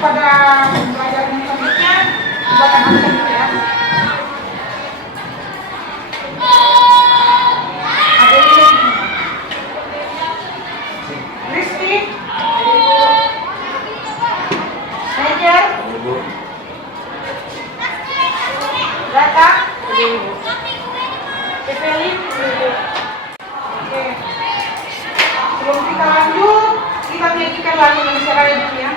pada pelajaran selanjutnya buatan absen ya. Ada ini. Rizky. Major. Data. Evelyn. Oke. Sebelum kita lanjut, kita menyanyikan lagu Indonesia Raya dulu ya.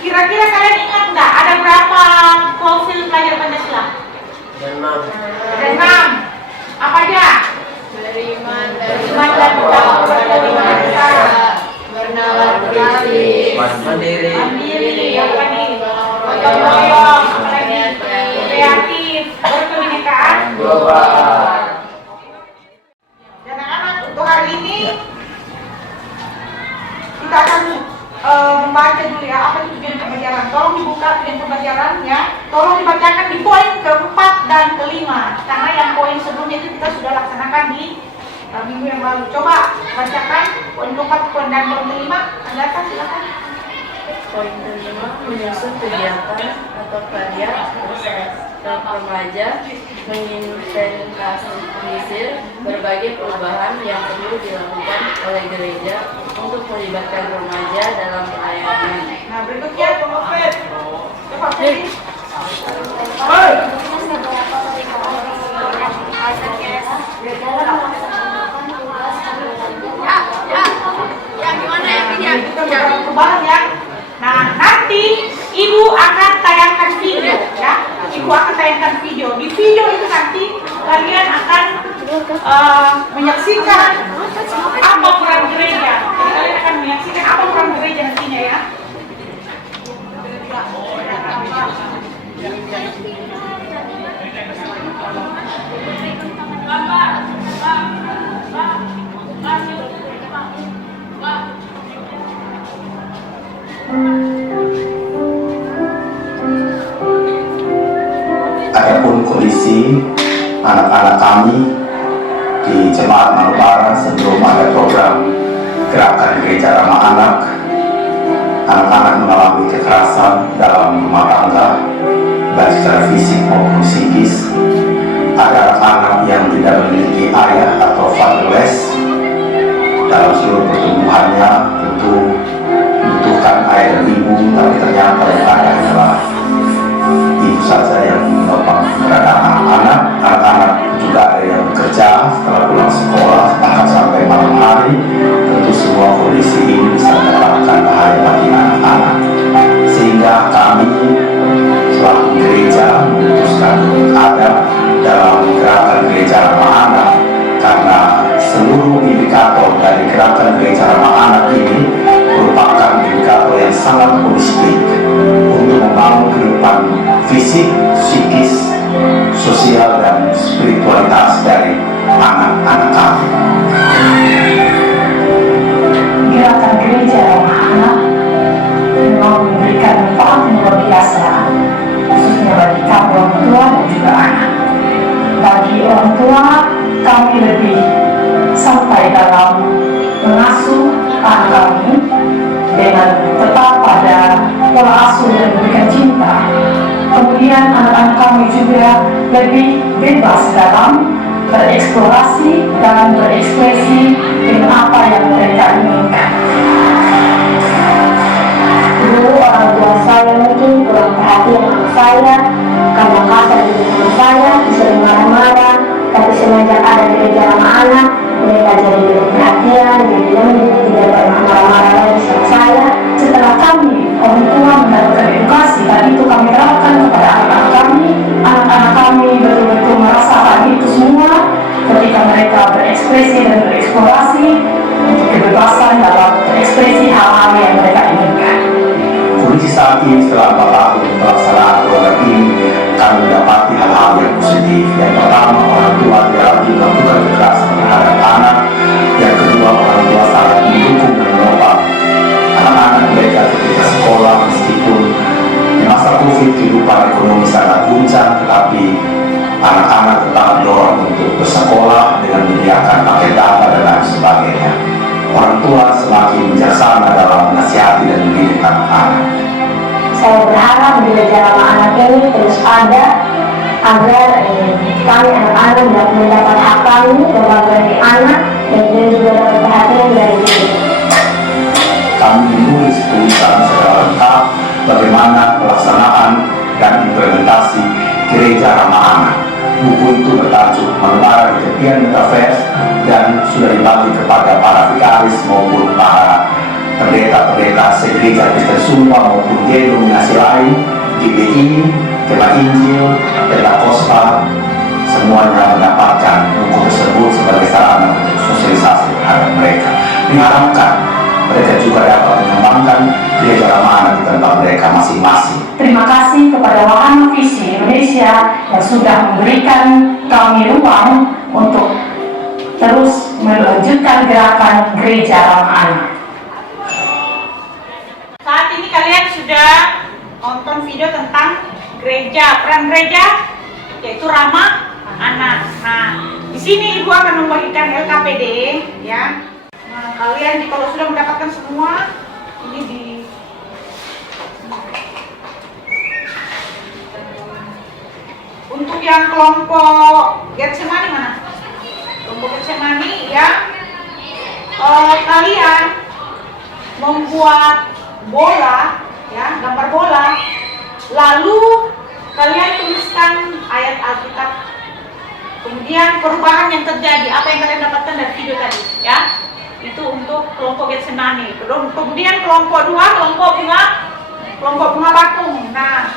Kira-kira kalian ingat nggak ada berapa profil pelajar Pancasila? Ada 6. Apa aja? Beriman dan bernalar bersih, mandiri, apa nih? Gotong royong, apa lagi? Kreatif, berkebinekaan global. Dan anak-anak untuk hari ini kita akan membaca dulu ya, apa itu tujuan pembelajaran. Tolong dibuka tujuan pembelajarannya, tolong dibacakan di poin ke-4 dan ke-5 karena yang poin sebelumnya itu kita sudah laksanakan di minggu yang lalu. Coba bacakan poin ke-4 dan poin ke-5. Anggakan silakan. Poin ke-5 menyusun kegiatan atau karya remaja menginventarisir berbagai perubahan yang perlu dilakukan oleh gereja untuk melibatkan remaja dalam pelayanan. Nah, berikutnya coba Fitri. Perubahan ya. Nah, nanti Ibu akan tayangkan video ya. Ibu akan tayangkan video. Di video itu nanti kalian akan menyaksikan apa peran gereja. Jadi kalian akan menyaksikan apa peran gereja nantinya ya. Adapun kondisi anak-anak kami di Jemaat Manupara sebelum ada program gerakan gereja ramah anak, anak-anak mengalami kekerasan dalam rumah tangga, baik secara fisik maupun psikis. Ada anak yang tidak memiliki ayah atau fatherless dalam seluruh pertumbuhannya, tentu membutuhkan ayah dan ibu, tapi ternyata yang ada adalah ibu saja yang menopang keberadaan anak-anak juga ada yang bekerja setelah pulang sekolah bahkan sampai malam hari gerakan gereja ramah anak ini merupakan indikator yang sangat holistik untuk membangun kehidupan fisik, psikis, sosial, dan spiritualitas dari anak-anak kami. Gerakan gereja ramah anak memang memberikan manfaat yang luar biasa, khususnya bagi kami orang tua dan juga anak. Bagi orang tua, kami lebih sampai dalam mengasuh anak kami dengan tetap pada pola asuh dan memberikan cinta. Kemudian anak-anak kami juga lebih bebas dalam bereksplorasi dan berekspresi dengan apa yang mereka inginkan. Dulu orang tua saya mungkin kurang perhatian sama saya, karena kasar di rumah saya, sering marah-marah. Tapi semenjak ada gereja ramah anak, mereka jadi lebih perhatian, jadi lembut, tidak pernah marah-marah lagi sama saya. Setelah kami orang tua mendapatkan edukasi, dan itu kami terapkan kepada anak-anak kami betul-betul merasakan itu semua ketika mereka berekspresi dan bereksplorasi untuk kebebasan dalam berekspresi hal-hal yang mereka inginkan. Kondisi saat ini setelah 4 tahun pelaksanaan program ini, kami mendapati hal-hal yang positif. Yang pertama, orang tua tidak lagi melakukan kekerasan terhadap anak. Yang kedua, orang tua sangat mendukung dan menopang anak-anak mereka ketika sekolah, meskipun di masa COVID kehidupan ekonomi sangat guncang, tetapi anak-anak tetap didorong untuk bersekolah dengan menyediakan paket data dan lain sebagainya. Orang tua semakin bijaksana dalam menasihati dan mendidik anak-anak. Saya berharap gereja ramah anak ini terus ada agar kami anak-anak dapat mendapat hak kami sebagai anak dan juga dapat perhatian dari guru. Kami menulis tulisan secara lengkap bagaimana pelaksanaan dan implementasi gereja ramah anak. Buku itu bertajuk Menara di Tepian Metaverse dan sudah dibagi kepada para vikaris maupun para pendeta-pendeta segereja Kristen Sumba maupun denominasi lain, GBI, Tema Injil, Pentakosta, semuanya mendapatkan buku tersebut sebagai sarana untuk sosialisasi terhadap mereka. Diharapkan mereka juga dapat mengembangkan gereja ramah anak di tempat mereka masing-masing. Terima kasih kepada Wahana Visi Indonesia yang sudah memberikan kami ruang untuk terus melanjutkan gerakan gereja ramah anak. Saat ini kalian sudah nonton video tentang gereja, peran gereja yaitu ramah anak. Nah, di sini Ibu akan membagikan LKPD ya. Nah, kalian kalau sudah mendapatkan semua ini di untuk yang kelompok Getsemani mana? Kelompok Getsemani ya, kalian membuat bola ya, gambar bola, lalu kalian tuliskan ayat Alkitab, kemudian perubahan yang terjadi, apa yang kalian dapatkan dari video tadi ya, itu untuk kelompok Getsemani. Kemudian kelompok 2, kelompok bunga bakung. Nah,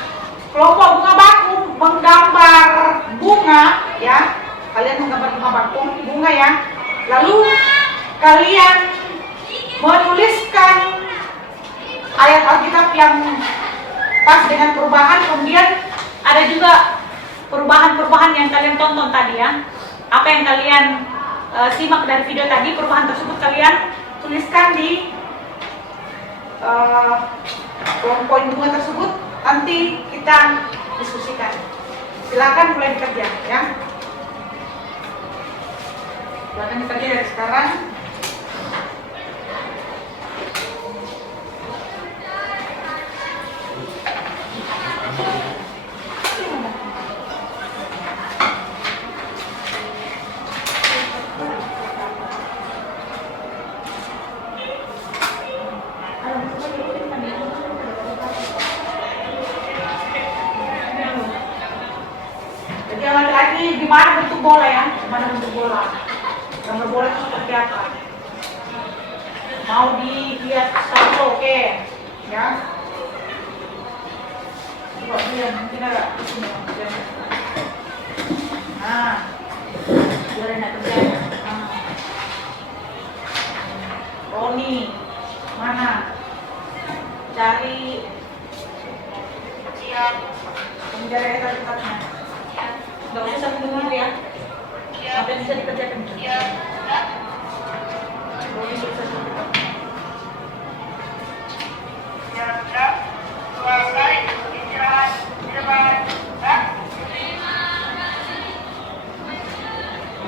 kelompok bunga bakung menggambar bunga ya, kalian menggambar bunga ya, lalu kalian menuliskan ayat Alkitab yang pas dengan perubahan. Kemudian ada juga perubahan-perubahan yang kalian tonton tadi ya, apa yang kalian simak dari video tadi, perubahan tersebut kalian tuliskan di poin bunga tersebut. Nanti kita diskusikan. Silakan mulai bekerja ya. Silakan bekerja dari sekarang. Jadi lagi-lagi gimana bentuk bola ya? Gimana bentuk bola? Gambar bola itu seperti apa? Mau dilihat satu, oke? Ya. Coba lihat, mungkin ada di sini. Nah, biar enak kerja. Nah. Roni, mana? Cari. Mencari etat-etatnya. Nggak usah sambil dengar ya. Apa yang bisa dikerjakan? Roni bisa sambil.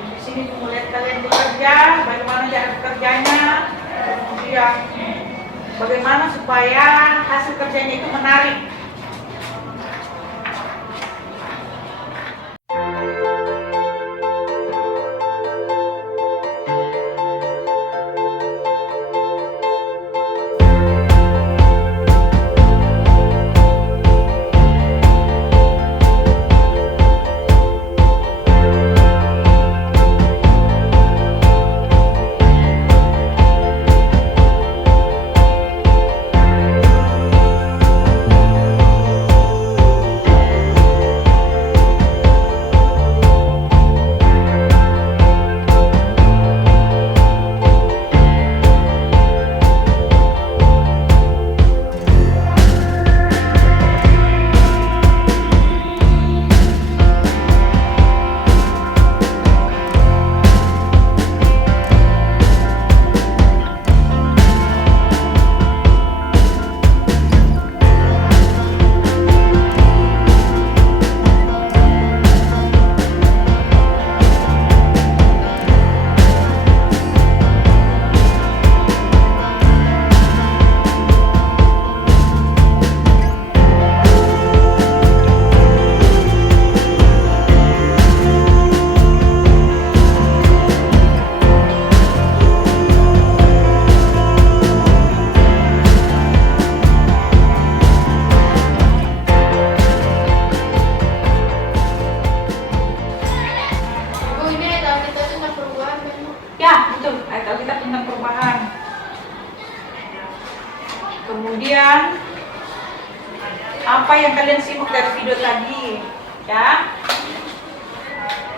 Di sini melihat kalian bekerja, bagaimana cara bekerjanya, kemudian bagaimana supaya hasil kerjanya itu menarik. Ya, betul. Ayat Alkitab tentang perubahan. Kemudian apa yang kalian simak dari video tadi? Ya.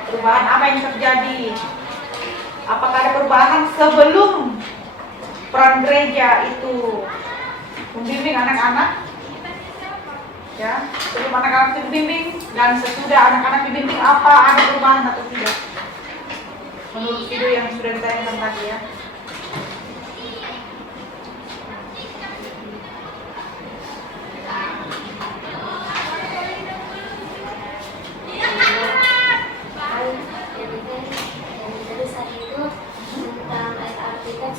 Perubahan apa yang terjadi? Apakah ada perubahan sebelum peran gereja itu membimbing anak-anak? Ya, sebelum anak-anak itu dibimbing dan sesudah anak-anak dibimbing, apa ada perubahan atau tidak? Menurut video yang sudah ditayangkan tadi ya.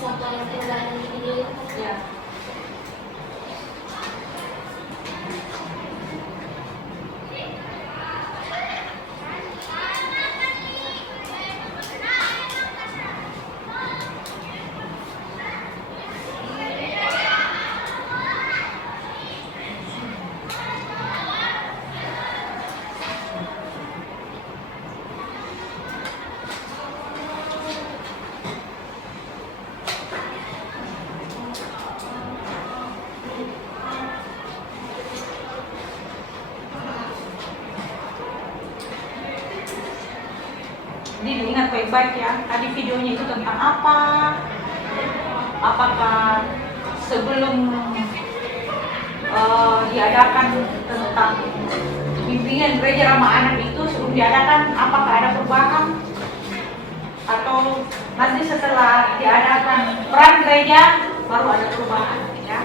Sampai yang perubahan di video itu. Ya. Jadi ingat baik-baik ya, tadi videonya itu tentang apa? Apakah sebelum diadakan tentang bimbingan gereja ramah anak itu, sebelum diadakan apakah ada perubahan? Atau nanti setelah diadakan peran gereja baru ada perubahan ya?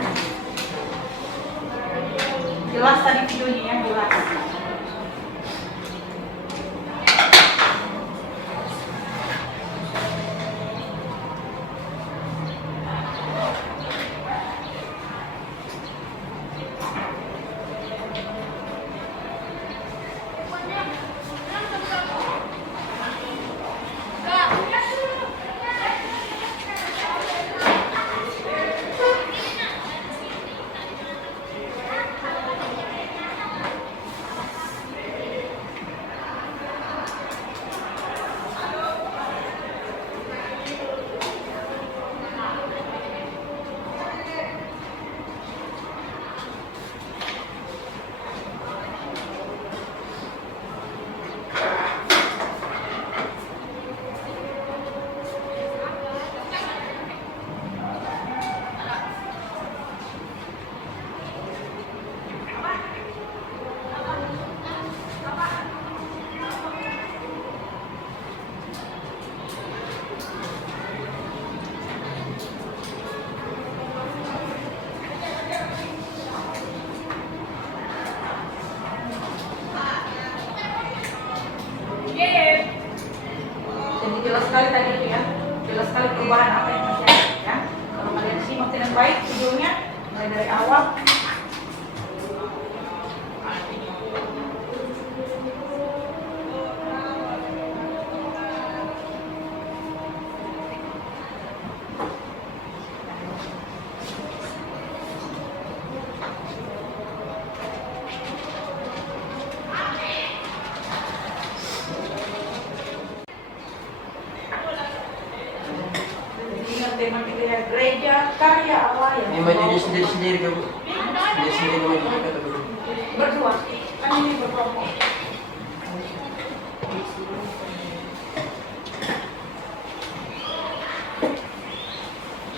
Jelas tadi videonya ya, jelas. sekali tadi itu ya, jelas sekali perubahan apa yang terjadi ya. Kalau kalian simak dengan baik videonya mulai dari awal. Tema kita gereja karya Allah yang Ini majunya sendiri-sendiri kamu. Sendiri-sendiri majunya kata Bu. berdua, kan ini berkelompok.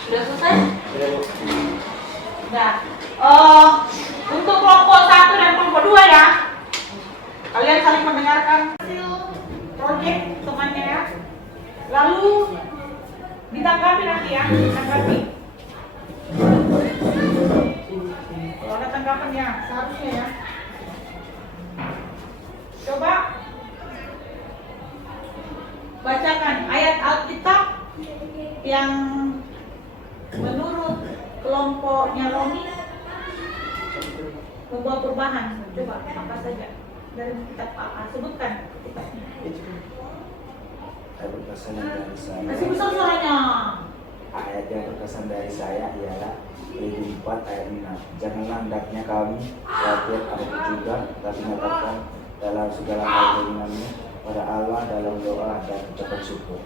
Sudah selesai? Sudah Bu. Nah, untuk kelompok 1 dan kelompok 2 ya, kalian saling mendengarkan hasil project temannya ya. Lalu ditanggapi nanti ya, ditanggapi. Kalau ada tanggapannya, seharusnya ya. Coba bacakan ayat Alkitab yang menurut kelompoknya Romi membawa perubahan. Coba apa saja dari kitab AA, sebutkan kitabnya. Ayat berkesan dari saya. Masih besar suaranya. Ayat yang berkesan dari saya ialah Filipi 4 ayat 6. Janganlah hendaknya kami khawatir apapun juga, tetapi nyatakan dalam segala hal keinginanmu pada Allah dalam doa dan ucapan syukur.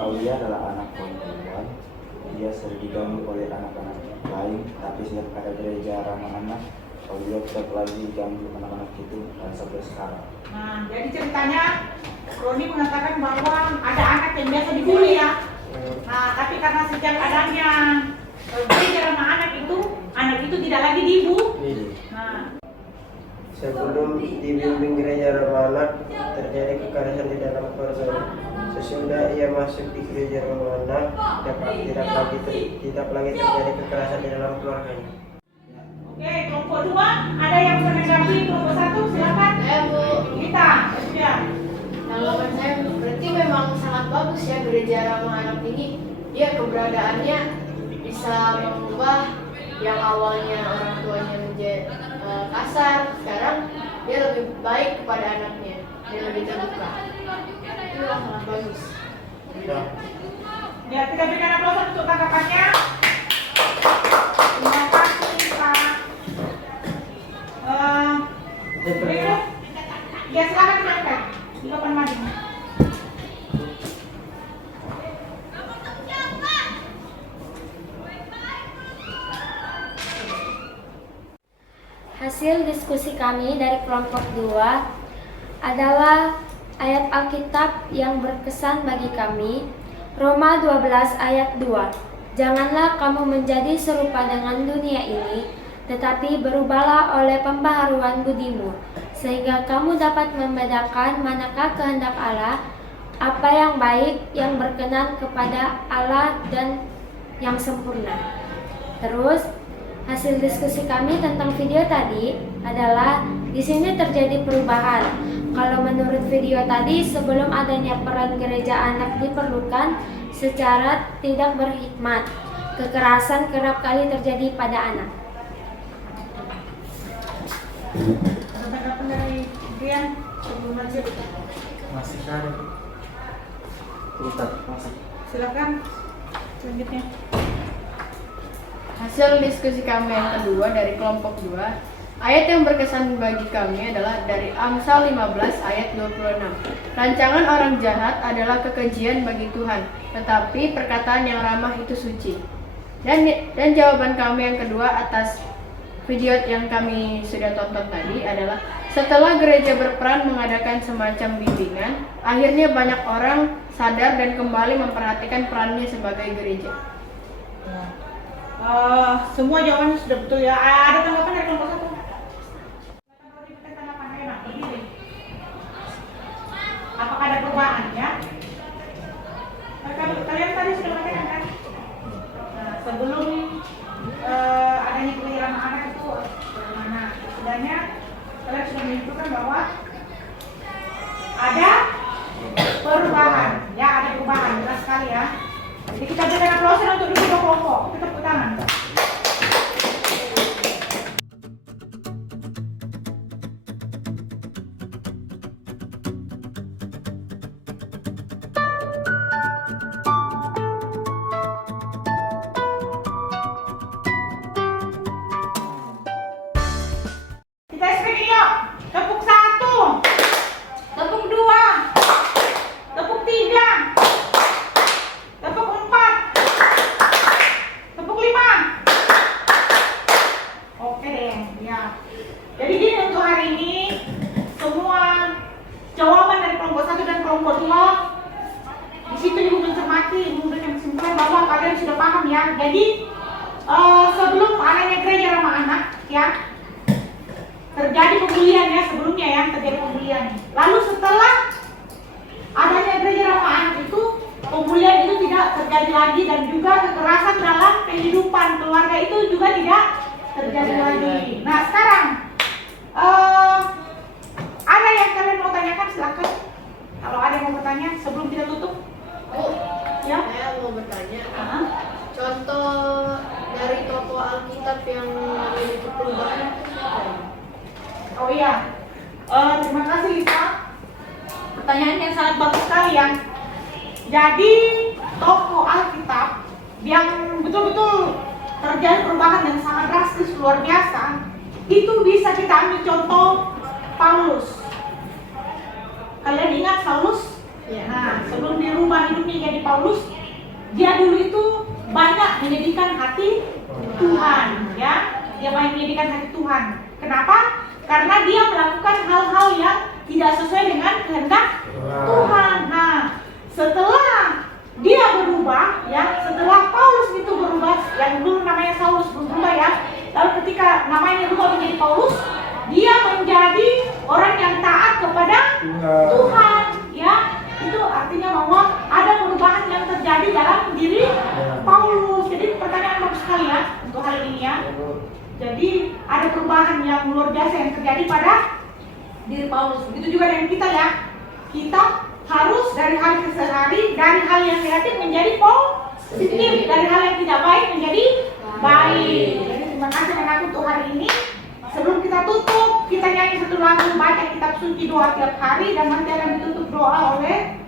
Aulia adalah anak perempuan. Dia sering diganggu oleh anak-anak lain, tapi sejak ada gereja ramah anak, Aulia tetap lagi diganggu anak-anak itu dan sampai sekarang. Nah, jadi ceritanya Roni mengatakan bahwa ada anak yang biasa dibully ya. Nah, tapi karena sejak adanya gereja ramah anak itu tidak lagi dibu. Nah, Sebelum dibimbing gereja ramah anak, terjadi kekerasan di dalam keluarga. Sesudah ia masuk di gereja ramah anak, tidak lagi terjadi kekerasan di dalam keluarganya. oke, kelompok 2 ada yang menanggapi kelompok 1, silakan. Bu, Kita, sudah. tanggapan saya berarti memang sangat bagus ya gereja ramah anak ini. Dia keberadaannya bisa mengubah yang awalnya orang tuanya menjadi kasar, sekarang dia lebih baik kepada anaknya dan lebih terbuka. Itulah sangat bagus. Ya, kita berikan aplaus untuk tanggapannya. Terima kasih, Pak. Berikut. Ya, silakan diangkat di papan mading. Hasil diskusi kami dari kelompok 2 adalah ayat Alkitab yang berkesan bagi kami, Roma 12 ayat 2. Janganlah kamu menjadi serupa dengan dunia ini, tetapi berubahlah oleh pembaharuan budimu, sehingga kamu dapat membedakan manakah kehendak Allah, apa yang baik, yang berkenan kepada Allah dan yang sempurna. Terus hasil diskusi kami tentang video tadi adalah di sini terjadi perubahan. Kalau menurut video tadi, sebelum adanya peran gereja anak diperlukan secara tidak berhikmat, kekerasan kerap kali terjadi pada anak. Ada tanggapan dari Brian sebelum lanjut? Masih ada. Masih. Silakan selanjutnya. Hasil diskusi kami yang kedua dari kelompok 2, ayat yang berkesan bagi kami adalah dari Amsal 15 ayat 26. Rancangan orang jahat adalah kekejian bagi Tuhan, tetapi perkataan yang ramah itu suci. Dan jawaban kami yang kedua atas video yang kami sudah tonton tadi adalah, setelah gereja berperan mengadakan semacam bimbingan, akhirnya banyak orang sadar dan kembali memperhatikan perannya sebagai gereja. Semua jawabannya sudah betul ya. Ada tanggapan dari kelompok 1? Apakah ada perubahan ya? Kalian tadi sudah mengatakan kan? Nah, sebelum adanya gereja anak itu bagaimana? Setidaknya kalian sudah menunjukkan bahwa ada perubahan. Ya, ada perubahan. Jelas sekali ya. Jadi kita berikan aplaus untuk kedua kelompok. Kita tepuk tangan. Kita screening yuk. Tepuk 1, tepuk 2, tepuk 3, tepuk 4, tepuk 5. Oke deh, ya. Jadi gini untuk hari ini, semua jawaban dari kelompok 1 dan kelompok 2 di situ Ibu mencermati, Ibu memberikan kesimpulan bahwa kalian sudah paham ya. Jadi sebelum adanya gereja ramah anak ya, terjadi pembulian ya, sebelumnya ya terjadi pembulian. Lalu setelah adanya gereja ramah anak itu, pembulian itu tidak terjadi lagi, dan juga kekerasan dalam kehidupan keluarga itu juga tidak terjadi lagi. Nah sekarang ada yang kalian mau tanyakan, silakan. Kalau ada yang mau bertanya sebelum kita tutup. Bu, Ya. saya mau bertanya. Contoh dari tokoh Alkitab yang memiliki perubahan itu siapa? Oh iya, terima kasih Lisa. Pertanyaan yang sangat bagus sekali ya. Jadi tokoh Alkitab yang betul-betul terjadi perubahan yang sangat drastis luar biasa, itu bisa kita ambil contoh Paulus. Kalian ingat Paulus? Ya. Nah, sebelum dirubah hidupnya jadi Paulus, dia dulu itu banyak menyedihkan hati Tuhan, ya. Dia banyak menyedihkan hati Tuhan. Kenapa? Karena dia melakukan hal-hal yang tidak sesuai dengan kehendak Tuhan. Nah, setelah dia berubah, ya, setelah Paulus itu berubah, yang dulu namanya Saulus berubah ya, lalu ketika namanya berubah menjadi Paulus, dia menjadi orang yang taat kepada Tuhan, ya. Itu artinya bahwa ada perubahan yang terjadi dalam diri Paulus. Jadi pertanyaan bagus sekali ya untuk hari ini ya. Jadi ada perubahan yang luar biasa yang terjadi pada diri Paulus. Begitu juga dengan kita ya. Kita harus dari hal kesehari, dari hal yang negatif menjadi positif, dari hal yang tidak baik menjadi baik. Jadi terima kasih anak untuk hari ini. Sebelum kita tutup, kita nyanyi satu lagu, baca kitab suci doa tiap hari, dan nanti akan ditutup doa oleh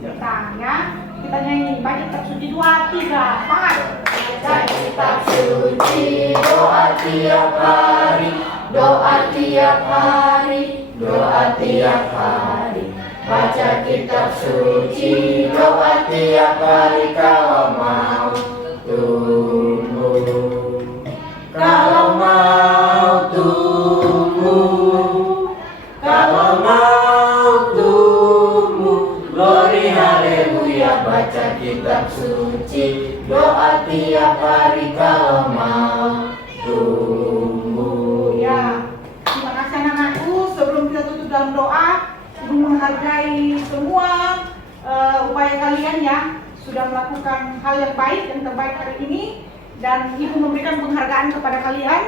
kita ya. Kita nyanyi baca kitab suci 2, 3, 4. Baca kitab suci, doa tiap hari, doa tiap hari, doa tiap hari. Baca kitab suci, doa tiap hari, kalau mau tumbuh. Kalau mau tumbuh, kalau mau tumbuh, glory haleluya. Baca kitab suci, doa tiap hari, kalau mau tumbuh. Ya, terima kasih anak-anakku. Sebelum kita tutup dalam doa, Ibu menghargai semua upaya kalian ya, sudah melakukan hal yang baik dan terbaik hari ini, dan Ibu memberikan penghargaan kepada kalian.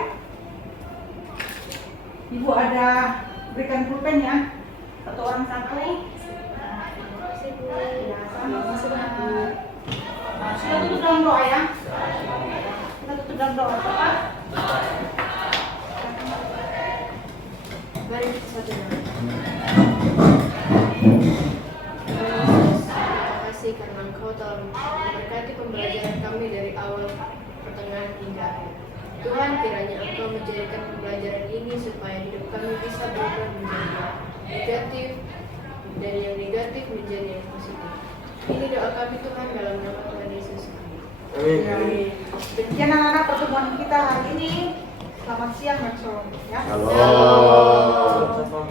Ibu ada berikan pulpen ya, satu orang satu. Ya, sama-sama. Nah, sudah tutup dalam doa ya. Kita tutup dalam doa. Mari kita satu doa. Terima kasih karena Engkau telah memberkati pembelajaran kami dari awal, pertengahan hingga akhir. Tuhan, kiranya Engkau menjadikan pembelajaran ini supaya hidup kami bisa berubah menjadi negatif, dari yang negatif menjadi yang positif. Ini doa kami Tuhan dalam nama Tuhan Yesus. Amin. Demikian anak-anak pertemuan kita hari ini. Selamat siang dan shalom ya. Halo.